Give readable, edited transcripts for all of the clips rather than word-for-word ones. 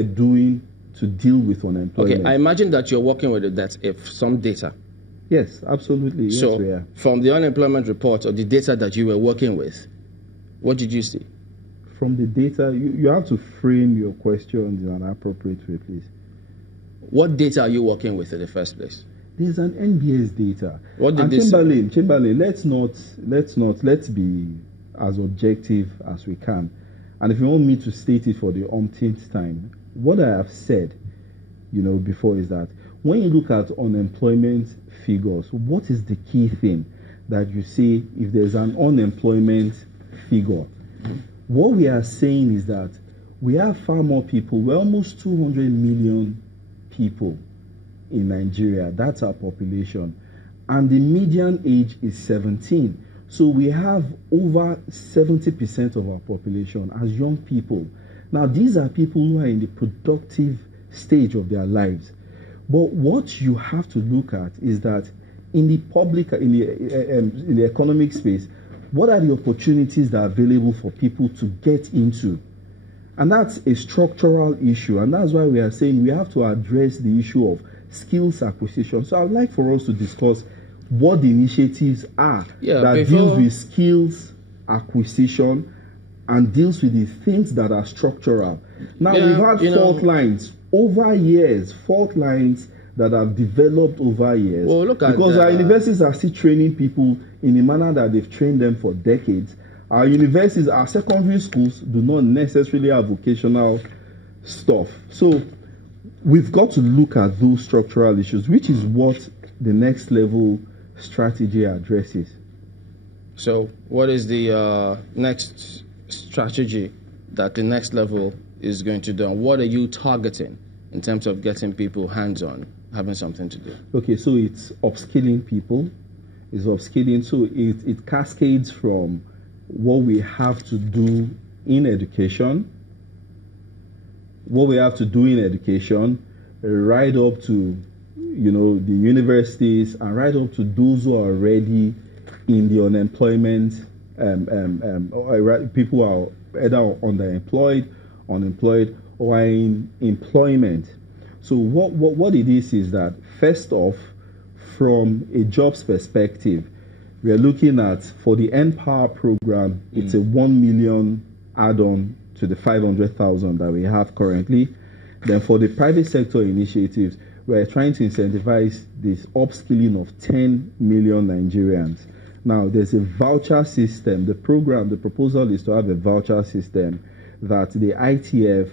we're doing to deal with unemployment. Okay, I imagine that you're working with some data. Yes, absolutely. Yes, so we are. From the unemployment report or the data that you were working with, what did you see? From the data, you have to frame your questions in an appropriate way, please. What data are you working with in the first place? There's an NBS data. What did Chamberlain, let's be as objective as we can. And if you want me to state it for the umpteenth time, what I have said, before is that when you look at unemployment figures, what is the key thing that you say if there's an unemployment figure? What we are saying is that we have far more people. We're almost 200 million people in Nigeria. That's our population. And the median age is 17. So we have over 70% of our population as young people. Now, these are people who are in the productive stage of their lives. But what you have to look at is that in the economic space, what are the opportunities that are available for people to get into? And that's a structural issue. And that's why we are saying we have to address the issue of skills acquisition. So I'd like for us to discuss what the initiatives are that deals with skills acquisition and deals with the things that are structural. Now, we've had fault lines over years, fault lines that have developed over years. Well, because our universities are still training people in the manner that they've trained them for decades. Our universities, our secondary schools do not necessarily have vocational stuff. So we've got to look at those structural issues, which is what the next level strategy addresses. So what is the next strategy that the next level is going to do? And what are you targeting in terms of getting people hands-on, having something to do? Okay, so it's upskilling people. It's upskilling. So it cascades from what we have to do in education, right up to the universities, and right up to those who are already in the unemployment. People who are either underemployed, unemployed, or are in employment. So what it is that, first off, from a jobs perspective, we are looking at, for the Empower program, it's a 1 million add-on to the 500,000 that we have currently. Then for the private sector initiatives, we're trying to incentivize this upskilling of 10 million Nigerians. Now, there's a voucher system. The proposal is to have a voucher system that the ITF,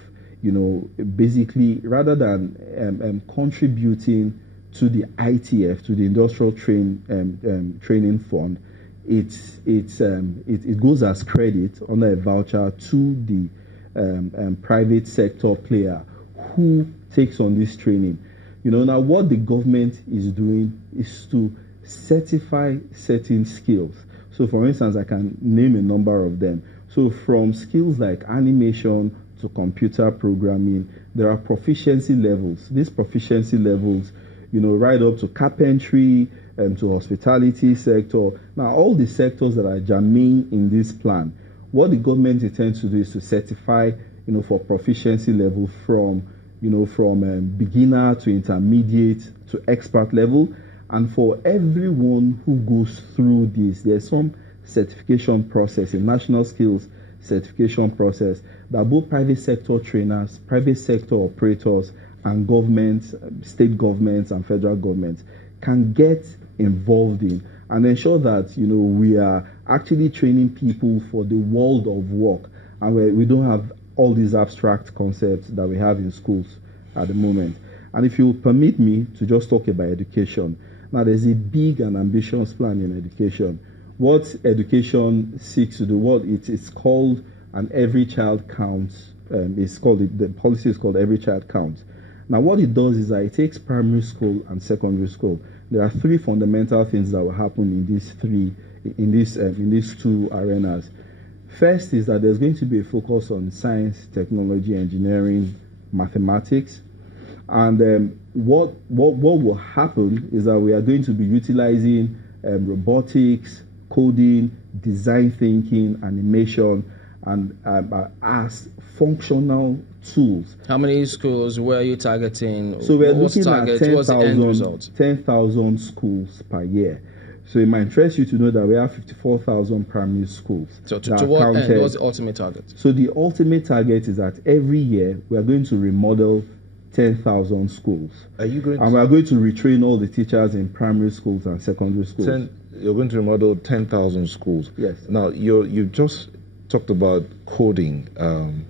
basically, rather than contributing to the ITF, to the Industrial Training Fund, it goes as credit under a voucher to the private sector player who takes on this training. Now what the government is doing is to certify certain skills. So for instance, I can name a number of them. So from skills like animation to computer programming, there are proficiency levels. These proficiency levels, right up to carpentry, to hospitality sector. Now, all the sectors that are germane in this plan, what the government intends to do is to certify, for proficiency level from beginner to intermediate to expert level. And for everyone who goes through this, there's some certification process, a national skills certification process that both private sector trainers, private sector operators, and governments, state governments and federal governments can get involved in, and ensure that we are actually training people for the world of work, and we don't have all these abstract concepts that we have in schools at the moment. And if you permit me to just talk about education, now there's a big and ambitious plan in education. What education seeks to do, what it's called an Every Child Counts. The policy is called Every Child Counts. Now, what it does is that it takes primary school and secondary school. There are three fundamental things that will happen in these two arenas. First is that there's going to be a focus on science, technology, engineering, mathematics, and what will happen is that we are going to be utilizing robotics, coding, design thinking, animation, and as functional tools. How many schools were you targeting? So we're What's looking target? at What's the end result? 10,000 schools per year. So it might interest you to know that we have 54,000 primary schools. So to what end? What's the ultimate target? So the ultimate target is that every year we are going to remodel 10,000 schools. Are you going? And we are going to retrain all the teachers in primary schools and secondary schools. You're going to remodel 10,000 schools. Yes. Now you just talked about coding,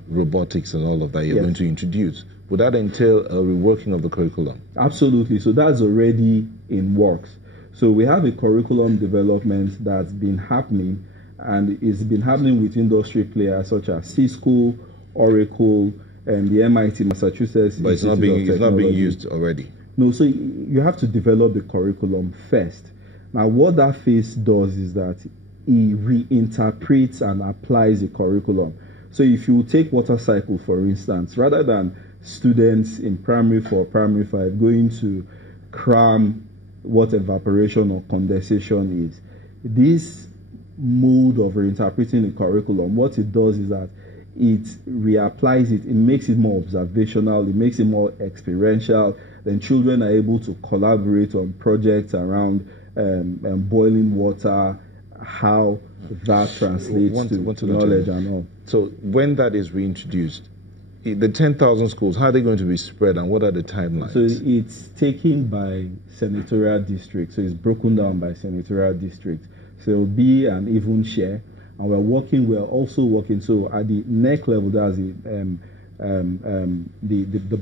robotics, and all of that. You're Yes. going to introduce. Would that entail a reworking of the curriculum? Absolutely. So that's already in works. So we have a curriculum development that's been happening, and it's been happening with industry players such as Cisco, Oracle, and the MIT Massachusetts. But it's not being used already. No, so you have to develop the curriculum first. Now, what that phase does is that it reinterprets and applies the curriculum. So if you take water cycle, for instance, rather than students in primary 4, primary 5 going to cram what evaporation or condensation is, this mode of reinterpreting the curriculum, what it does is that it reapplies it, it makes it more observational, it makes it more experiential. Then children are able to collaborate on projects around boiling water, how that translates to knowledge and all. So when that is reintroduced, the 10,000 schools, how are they going to be spread and what are the timelines? So it's taken by senatorial district. So it's broken down by senatorial district. So it will be an even share. And we're also working, so at the NEC level, that's the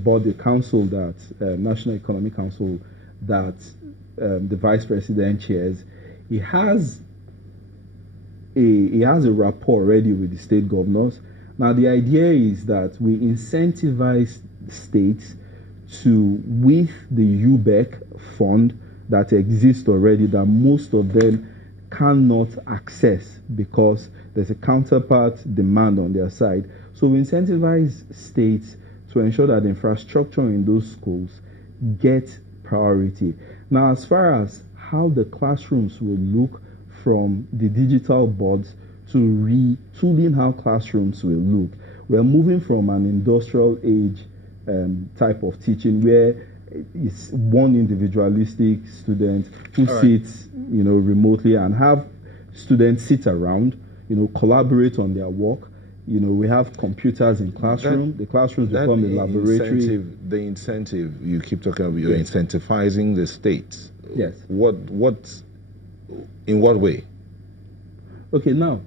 board, the council that, National Economic Council that the vice president chairs, he has a rapport already with the state governors. Now the idea is that we incentivize states to, with the UBEC fund that exists already, that most of them cannot access because there's a counterpart demand on their side. So we incentivize states to ensure that the infrastructure in those schools get priority. Now, as far as how the classrooms will look, from the digital boards to retooling how classrooms will look, we are moving from an industrial age type of teaching where it's one individualistic student who sits, remotely, and have students sit around, collaborate on their work. We have computers in classroom. The classrooms become a laboratory. The incentive you keep talking about, you're incentivizing the states. Yes. In what way? Okay, now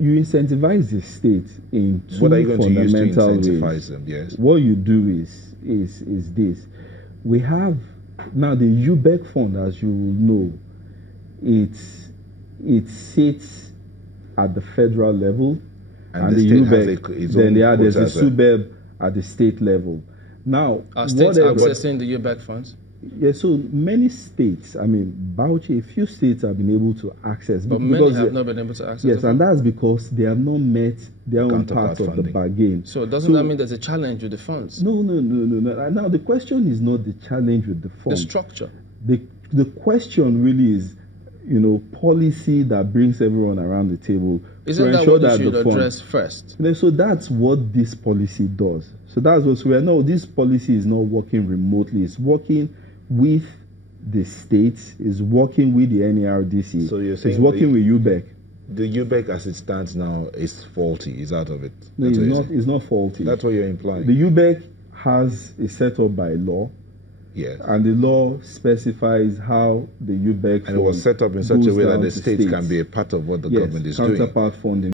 you incentivize the state in two What are you going to use to fundamental incentivize ways. them? Yes. What you do is this. We have now the UBEC fund, as you know, it sits at the federal level, and the UBEC, then there's a SUBEB at the state level. Now, are states accessing the UBEC funds? Yes, so many states, Bauchi, a few states have been able to access. But many have not been able to access. Yes, and that's because they have not met their own part of the bargain. So doesn't that mean there's a challenge with the funds? No. Now, the question is not the challenge with the funds. The structure. The question really is, policy that brings everyone around the table. Isn't that what you should address first? So that's what this policy does. So that's what we know. This policy is not working remotely. It's working with the states, is working with the NERDC. So you're saying it's working with UBEC. The UBEC as it stands now is faulty, is out of it. No, it's not faulty. That's what you're implying. The UBEC is set up by law. Yes. And the law specifies how the UBEC and it was set up in such a way that the states can be a part of what the government is doing. Counterpart funding.